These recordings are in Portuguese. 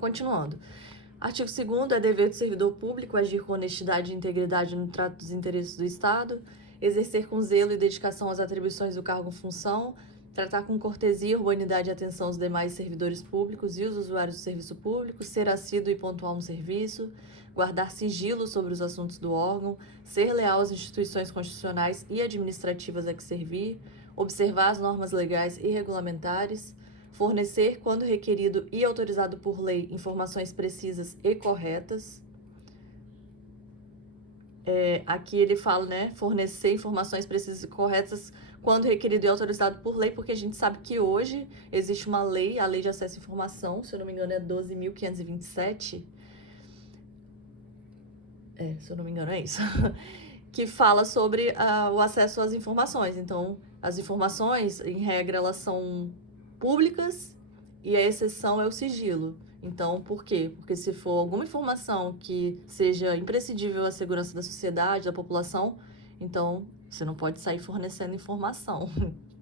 Continuando. Artigo 2º, é dever do servidor público agir com honestidade e integridade no trato dos interesses do Estado, exercer com zelo e dedicação as atribuições do cargo ou função, tratar com cortesia, urbanidade e atenção os demais servidores públicos e os usuários do serviço público, ser assíduo e pontual no serviço, guardar sigilo sobre os assuntos do órgão, ser leal às instituições constitucionais e administrativas a que servir, observar as normas legais e regulamentares, fornecer, quando requerido e autorizado por lei, informações precisas e corretas. Aqui ele fala, né, fornecer informações precisas e corretas quando requerido e autorizado por lei, porque a gente sabe que hoje existe uma lei, a Lei de Acesso à Informação, se eu não me engano é 12.527, se eu não me engano é isso, que fala sobre o acesso às informações. Então, as informações, em regra, elas são públicas e a exceção é o sigilo. Então, por quê? Porque se for alguma informação que seja imprescindível à segurança da sociedade, da população, então você não pode sair fornecendo informação.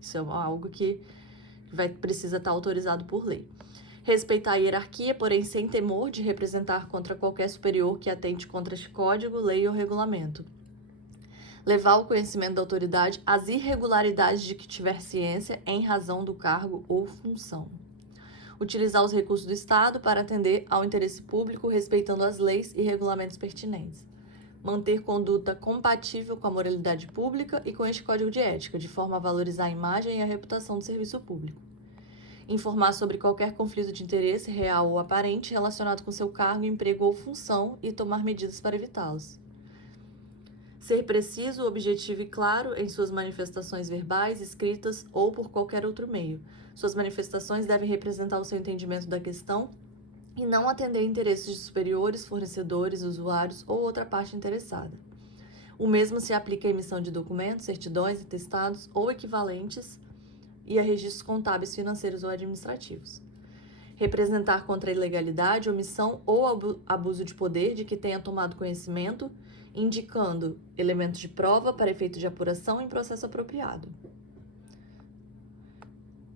Isso é algo que precisa estar autorizado por lei. Respeitar a hierarquia, porém sem temor de representar contra qualquer superior que atente contra este código, lei ou regulamento. Levar ao conhecimento da autoridade as irregularidades de que tiver ciência em razão do cargo ou função. Utilizar os recursos do Estado para atender ao interesse público, respeitando as leis e regulamentos pertinentes. Manter conduta compatível com a moralidade pública e com este código de ética, de forma a valorizar a imagem e a reputação do serviço público. Informar sobre qualquer conflito de interesse, real ou aparente, relacionado com seu cargo, emprego ou função e tomar medidas para evitá-los. Ser preciso, objetivo e claro em suas manifestações verbais, escritas ou por qualquer outro meio. Suas manifestações devem representar o seu entendimento da questão e não atender interesses de superiores, fornecedores, usuários ou outra parte interessada. O mesmo se aplica à emissão de documentos, certidões, atestados ou equivalentes e a registros contábeis, financeiros ou administrativos. Representar contra a ilegalidade, omissão ou abuso de poder de que tenha tomado conhecimento, indicando elementos de prova para efeito de apuração em processo apropriado.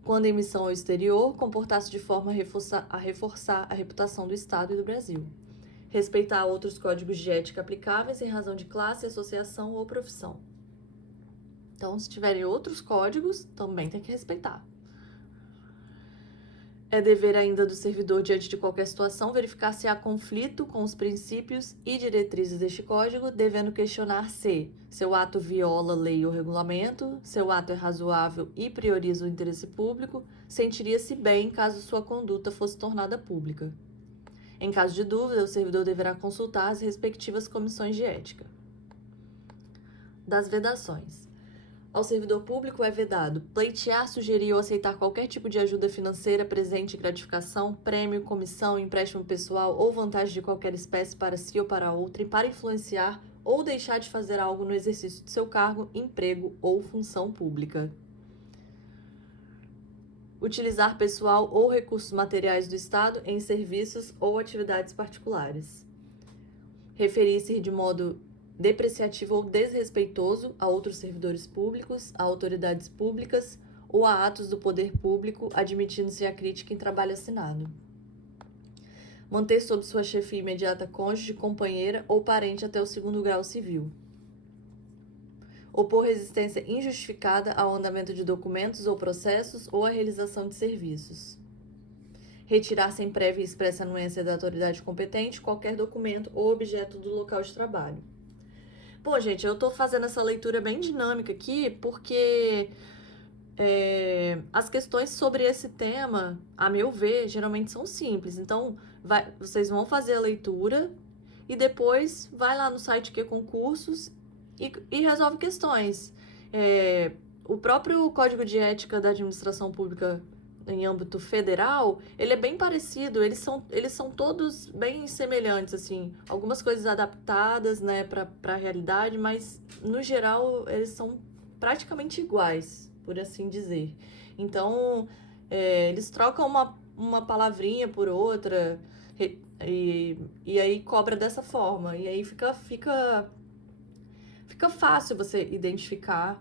Quando em missão ao exterior, comportar-se de forma a reforçar a reputação do Estado e do Brasil. Respeitar outros códigos de ética aplicáveis em razão de classe, associação ou profissão. Então, se tiverem outros códigos, também tem que respeitar. É dever ainda do servidor, diante de qualquer situação, verificar se há conflito com os princípios e diretrizes deste código, devendo questionar se seu ato viola lei ou regulamento, seu ato é razoável e prioriza o interesse público, sentiria-se bem caso sua conduta fosse tornada pública. Em caso de dúvida, o servidor deverá consultar as respectivas comissões de ética. Das vedações. Ao servidor público é vedado pleitear, sugerir ou aceitar qualquer tipo de ajuda financeira, presente, gratificação, prêmio, comissão, empréstimo pessoal ou vantagem de qualquer espécie para si ou para outrem, para influenciar ou deixar de fazer algo no exercício de seu cargo, emprego ou função pública. Utilizar pessoal ou recursos materiais do Estado em serviços ou atividades particulares. Referir-se de modo depreciativo ou desrespeitoso a outros servidores públicos, a autoridades públicas ou a atos do poder público, admitindo-se a crítica em trabalho assinado. Manter sob sua chefia imediata cônjuge, companheira ou parente até o 2º grau civil. Opor resistência injustificada ao andamento de documentos ou processos ou à realização de serviços. Retirar sem prévia e expressa anuência da autoridade competente qualquer documento ou objeto do local de trabalho. Bom, gente, eu tô fazendo essa leitura bem dinâmica aqui porque as questões sobre esse tema, a meu ver, geralmente são simples. Então, vocês vão fazer a leitura e depois vai lá no site que concursos e resolve questões. O próprio Código de Ética da Administração Pública em âmbito federal, ele é bem parecido, eles são todos bem semelhantes, assim, algumas coisas adaptadas, né, para a realidade, mas, no geral, eles são praticamente iguais, por assim dizer. Então, eles trocam uma palavrinha por outra e aí cobra dessa forma, e aí fica fácil você identificar.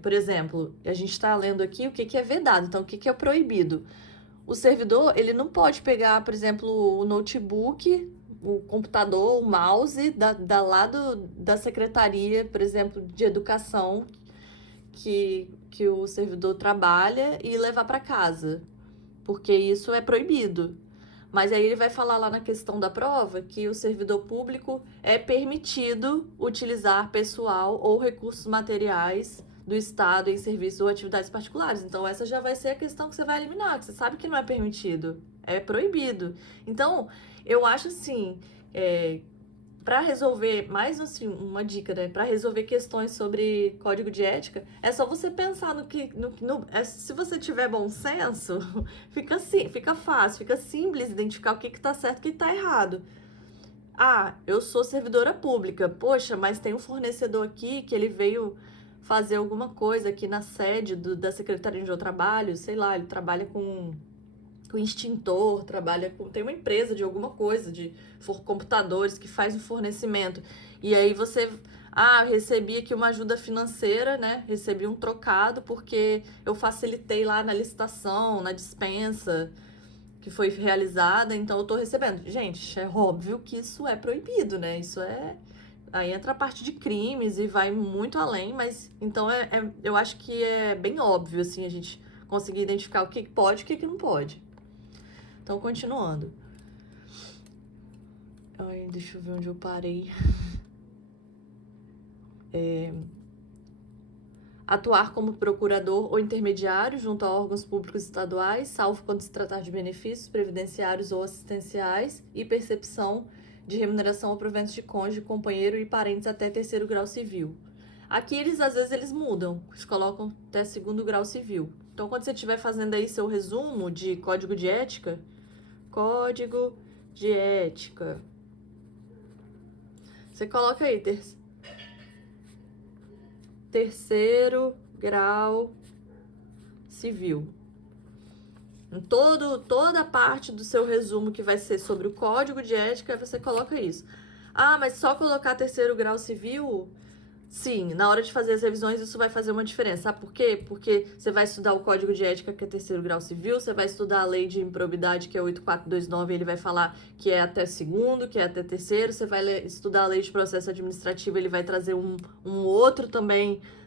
Por exemplo, a gente está lendo aqui o que é vedado, então o que é proibido. o servidor, ele não pode pegar, por exemplo, o notebook, o computador, o mouse lá da secretaria, por exemplo, de educação que o servidor trabalha e levar para casa, porque isso é proibido. Mas aí ele vai falar lá na questão da prova que o servidor público é permitido utilizar pessoal ou recursos materiais do Estado em serviços ou atividades particulares. Então, essa já vai ser a questão que você vai eliminar, que você sabe que não é permitido, é proibido. Então, eu acho assim, para resolver, mais assim, uma dica, né? Para resolver questões sobre código de ética, é só você pensar no que. Se você tiver bom senso, fica assim, fica fácil, fica simples identificar o que tá certo e o que tá errado. Ah, eu sou servidora pública. Poxa, mas tem um fornecedor aqui que ele veio fazer alguma coisa aqui na sede da Secretaria de Trabalho, sei lá, ele trabalha com extintor, tem uma empresa de alguma coisa, de computadores que faz o fornecimento. E aí você, recebi aqui uma ajuda financeira, né? Recebi um trocado porque eu facilitei lá na licitação, na dispensa que foi realizada, então eu tô recebendo. Gente, é óbvio que isso é proibido, né? Isso é... Aí entra a parte de crimes e vai muito além, mas então eu acho que é bem óbvio, assim, a gente conseguir identificar o que pode e o que não pode. Então, continuando. Ai, deixa eu ver onde eu parei. Atuar como procurador ou intermediário junto a órgãos públicos estaduais, salvo quando se tratar de benefícios previdenciários ou assistenciais e percepção de remuneração ou proventos de cônjuge, companheiro e parentes até terceiro grau civil. Aqui, às vezes, eles mudam. Eles colocam até segundo grau civil. Então, quando você estiver fazendo aí seu resumo de código de ética, você coloca aí, terceiro grau civil. Em toda a parte do seu resumo que vai ser sobre o código de ética, você coloca isso. Ah, mas só colocar terceiro grau civil? Sim, na hora de fazer as revisões isso vai fazer uma diferença. Sabe por quê? Porque você vai estudar o Código de Ética, que é terceiro grau civil, você vai estudar a Lei de Improbidade, que é 8429, ele vai falar que é até segundo, que é até terceiro, você vai estudar a Lei de Processo Administrativo, ele vai trazer um outro também